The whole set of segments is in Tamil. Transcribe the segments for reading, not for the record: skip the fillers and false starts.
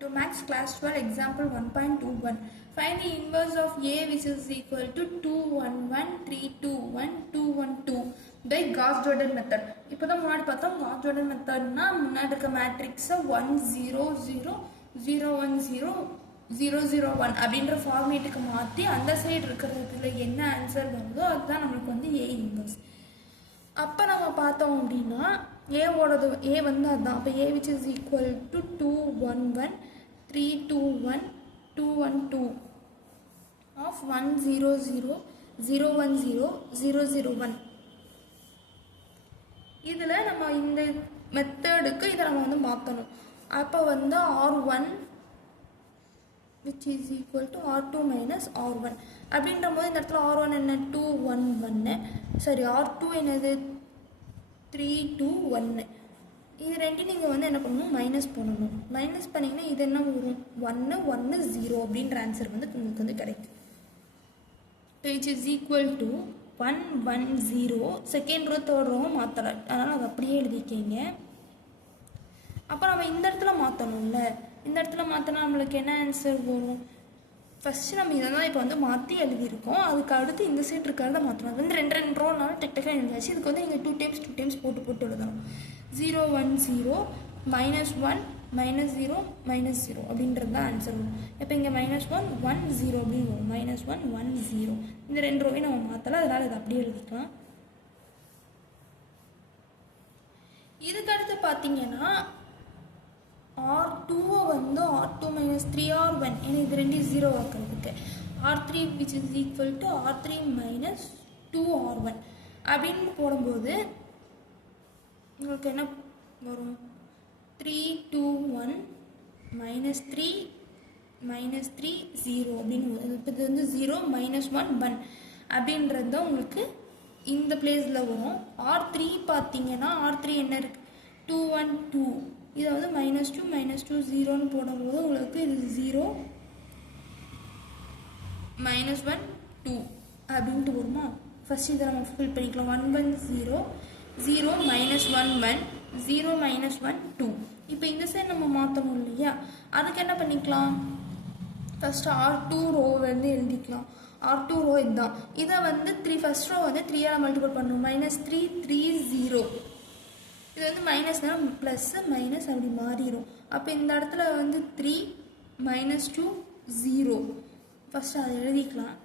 To Max Class 12 example 1.21. Find the inverse of A which is equal to 211, 321, 212 by Gauss-Jordan method. இப்போ தான் முன்னாடி பார்த்தோம் Gauss-Jordan methodனா முன்னாடி இருக்க மேட்ரிக்ஸை 1 0 0 0 1 0 0 0 1 அப்படின்ற ஃபார்மேட்டுக்கு மாற்றி அந்த சைடு இருக்கிறதுல என்ன ஆன்சர் வருதோ அதுதான் நம்மளுக்கு வந்து A இன்வர்ஸ். அப்போ நம்ம பார்த்தோம் அப்படின்னா ஏவோடது ஏ வந்து அதுதான். அப்போ A which is equal to 211 321 212 of 100 010 001. இதில் நம்ம இந்த மெத்தடுக்கு இதை நம்ம வந்து மாற்றணும். அப்போ வந்து R1 which is equal to R2 minus R1 அப்படின்ற போது இந்த இடத்துல R1 என்ன 211, சரி R2 என்னது 321. இது ரெண்டும் நீங்கள் வந்து என்ன பண்ணணும், மைனஸ் பண்ணணும். மைனஸ் பண்ணிங்கன்னா இது என்ன வரும் 1 1 0 அப்படின்ற ஆன்சர் வந்து உங்களுக்கு வந்து கிடைக்கும். which is equal to 1 1 0 second row third ரோவும் மாற்றலை, அதனால் அது அப்படியே எழுதிக்கிங்க. அப்போ நம்ம இந்த இடத்துல மாற்றணும்ல, இந்த இடத்துல மாற்றினா நம்மளுக்கு என்ன ஆன்சர் வரும், ஃபஸ்ட்டு நம்ம இதை தான் இப்போ வந்து மாற்றி எழுதியிருக்கோம். அதுக்கு அடுத்து இந்த சைட் இருக்கிறத மாற்றணும். அது வந்து ரெண்டு ரோனால டெக்டாக எழுதியாச்சு. இதுக்கு வந்து நீங்கள் 2 டைம்ஸ் போட்டு எழுதணும். 0 1 0 -1 -0 -0 அப்படின்றது தான் ஆன்சர் வரும். இப்போ இங்கே -1 1 0 அப்படின்னு வரும். -1 1 0 இந்த ரெண்டு ரோவையும் நம்ம மாற்றலாம், அதனால் இதை அப்படியே எழுதிக்கலாம். இதுக்கு அடுத்து பார்த்தீங்கன்னா R2 வந்து R2 minus 3R1 ஏன்னா இது ரெண்டு 0 ஆக்கிறதுக்கு R3 which is equal to R3 minus 2R1 அப்படின்னு போடும்போது உங்களுக்கு என்ன வரும் 3 2 1 minus 3 minus 3 0 அப்படின்னு வரும். இப்போ இது வந்து 0 -1 1 அப்படின்றது தான் உங்களுக்கு இந்த பிளேஸில் வரும். R3 பார்த்தீங்கன்னா R3 என்ன இருக்குது 2 1 2, இதை வந்து -2 0ன்னு போடும்போது உங்களுக்கு இது 0 -1 2 அப்படின்ட்டு வருமா. ஃபஸ்ட் இதை நம்ம ஃபில் பண்ணிக்கலாம். 1 1 0 0 -1 1 0 -1 2. இப்போ இந்த சைடு நம்ம மாற்றணும் இல்லையா, அதுக்கு என்ன பண்ணிக்கலாம், ஃபஸ்ட்டு R2 ரோ வந்து எழுதிக்கலாம். R2 ரோ இதுதான். இதை வந்து ஃபஸ்ட் ரோ வந்து 3ஆல் மல்டிபிள் பண்ணணும். -3 3 0, இது வந்து மைனஸ்னா ப்ளஸ்ஸு மைனஸ் அப்படி மாறிடும். அப்போ இந்த இடத்துல வந்து 3 -2 0, ஃபஸ்ட்டு அதை எழுதிக்கலாம்.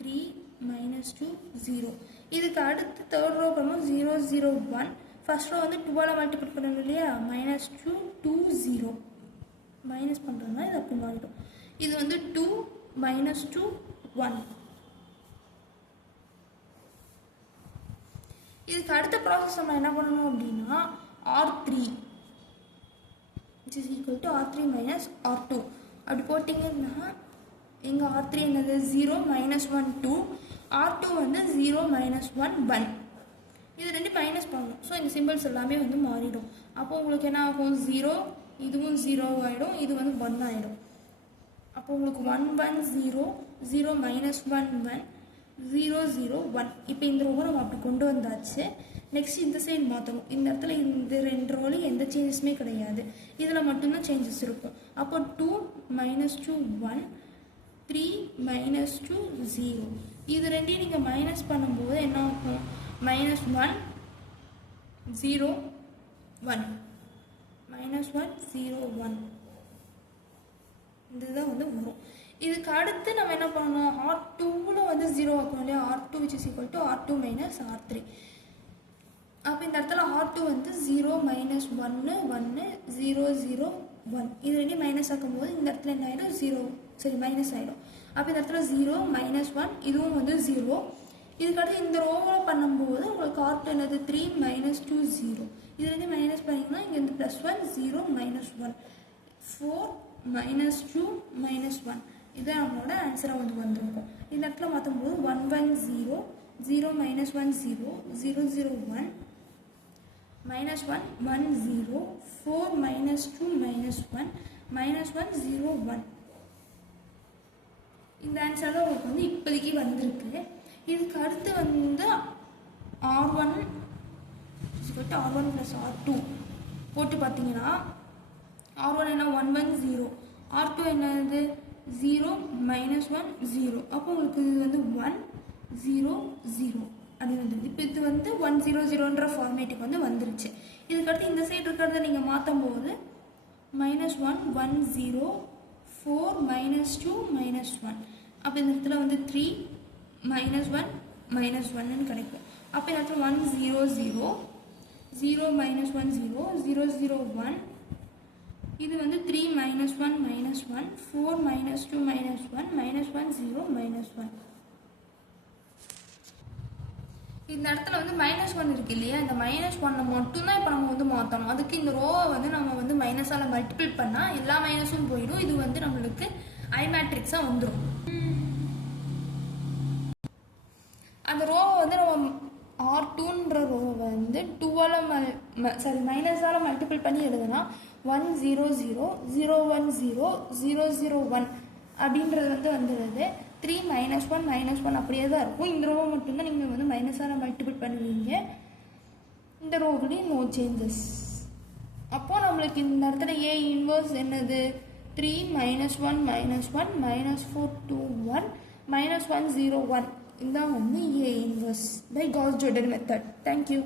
3 -2 0. இதுக்கு அடுத்து தேர்ட் ரோ பண்ணுவோம் 0 0 1. ஃபஸ்ட் ரோ வந்து 2ஆல் மல்டிபிள் பண்ணணும் இல்லையா, -2 2 0 மைனஸ் பண்ணுறதுனா இது அப்படி மாறிடும். இது வந்து 2 -2 1. இதுக்கு அடுத்த ப்ராசஸ் நம்ம என்ன பண்ணணும் அப்படின்னா R3 which is equal to R3 minus R2 அப்படி போட்டிங்கன்னா எங்கள் R3 என்னது 0 -1 2, R2 வந்து 0 -1 1. இது ரெண்டு மைனஸ் பண்ணணும். ஸோ இந்த சிம்பிள்ஸ் எல்லாமே வந்து மாறிடும். அப்போ உங்களுக்கு என்ன ஆகும் 0, இதுவும் 0 ஆகிடும், இது வந்து 1 ஆகிடும். அப்போ உங்களுக்கு 1 1 0 0 -1 1 0 0 1. இப்போ இந்த ரோவை நம்ம அப்படி கொண்டு வந்தாச்சு. நெக்ஸ்ட் இந்த சைடு மாற்றணும். இந்த இடத்துல இந்த ரெண்டு ரோலையும் எந்த சேஞ்சஸுமே கிடையாது, இதில் மட்டும்தான் சேஞ்சஸ் இருக்கும். அப்போ 2 -2 1 3 -2 0. இது ரெண்டையும் நீங்கள் மைனஸ் பண்ணும்போது என்ன ஆகும் -1 0 1 -1 0 1 இதுதான் வந்து வரும். இதுக்கு அடுத்து நம்ம என்ன பண்ணணும், R2ல வந்து 0 ஆக்கணும் இல்லையா, R2 which is equal to R2 minus R3. அப்போ இந்த இடத்துல R2 வந்து 0 -1 1 0 0 1. இது ரெண்டையும் மைனஸ் ஆக்கும்போது இந்த இடத்துல என்ன ஆகிடும் 0, சரி மைனஸ் ஆகிடும். அப்போ இந்த இடத்துல 0 -1, இதுவும் வந்து 0. இதுக்கடுத்து இந்த ரோவை பண்ணும்போது உங்களுக்கு R2 என்னது 3 -2 0. இது ரெண்டையும் மைனஸ் பண்ணிங்கன்னா இங்கே வந்து +1 0 -1 4 -2 -1. இதுதான் நம்மளோட ஆன்சராக வந்து வந்திருக்கும். இந்த இடத்துல மாற்றும்போது 1 1 0 0 -1 0 0 0 1 -1 1 0 4 -2 -1 -1 0 1. இந்த ஆன்சர் தான் உங்களுக்கு வந்து இப்போதைக்கு வந்திருக்கு. இதுக்கு அடுத்து வந்து R1 R1 + R2 போட்டு பார்த்தீங்கன்னா R1 என்ன 1 1 0 R2 என்னது 0 மைனஸ் 1 0. அப்போ உங்களுக்கு இது வந்து 1 0 0 அப்படின்னு வந்துடுது. இப்போ இது வந்து 1 0 0ன்ற ஃபார்மேட்டுக்கு வந்து வந்துருச்சு. இதுக்கடுத்து இந்த சைடு இருக்கிறத நீங்கள் மாற்றும் போது -1 1 0 4 -2 -1. அப்போ இந்த இடத்துல வந்து 3 -1 -1ன்னு கிடைக்கும். அப்போ இந்த இடத்துல 1 0 0 0 -1 0 0 0 1. இது வந்து 3 -1 -1 4 -2 -1 -1 0 -1. இந்த இடத்துல வந்து -1 இருக்கு இல்லையா, இந்த -1 மட்டும்தான் இப்போ நம்ம வந்து மாற்றணும். அதுக்கு இந்த ரோவை வந்து நம்ம வந்து மைனஸால் மல்டிபிள் பண்ணால் எல்லா மைனஸும் போயிடும். இது வந்து நம்மளுக்கு ஐ மேட்ரிக்ஸாக வந்துடும். அந்த ரோவை வந்து நம்ம R2ன்ற ரோவை வந்து 2ஆல் மைனஸால் மல்டிபிள் பண்ணி எழுதுனா 1 0 0 0 1 0 0 0 1 அப்படின்றது வந்து வந்துடுது. 3 -1 -1 அப்படியே தான் இருக்கும். இந்த ரோவை மட்டும்தான் நீங்கள் வந்து மைனஸால் மல்டிபிள் பண்ணுவீங்க. இந்த ரோவிலையும் நோ சேஞ்சஸ். அப்போது நம்மளுக்கு இந்த இடத்துல ஏ இன்வர்ஸ் என்னது 3 -1 -1 -4 2 1 -1 0 1. இதுதான் வந்து A inverse by Gauss Jordan method. Thank you.